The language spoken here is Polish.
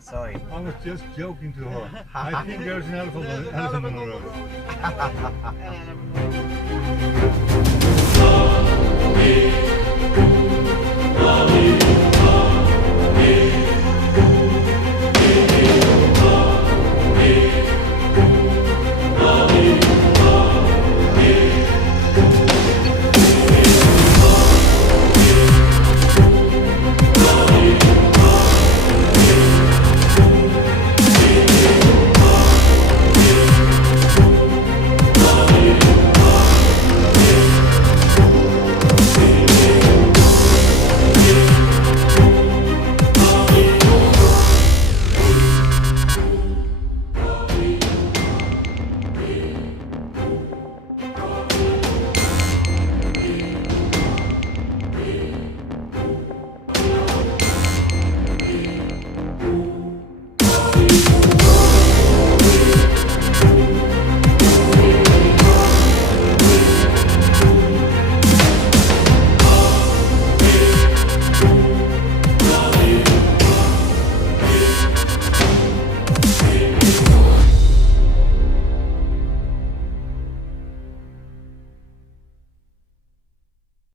Sorry. I was just joking to her. I think there's an elephant on the road.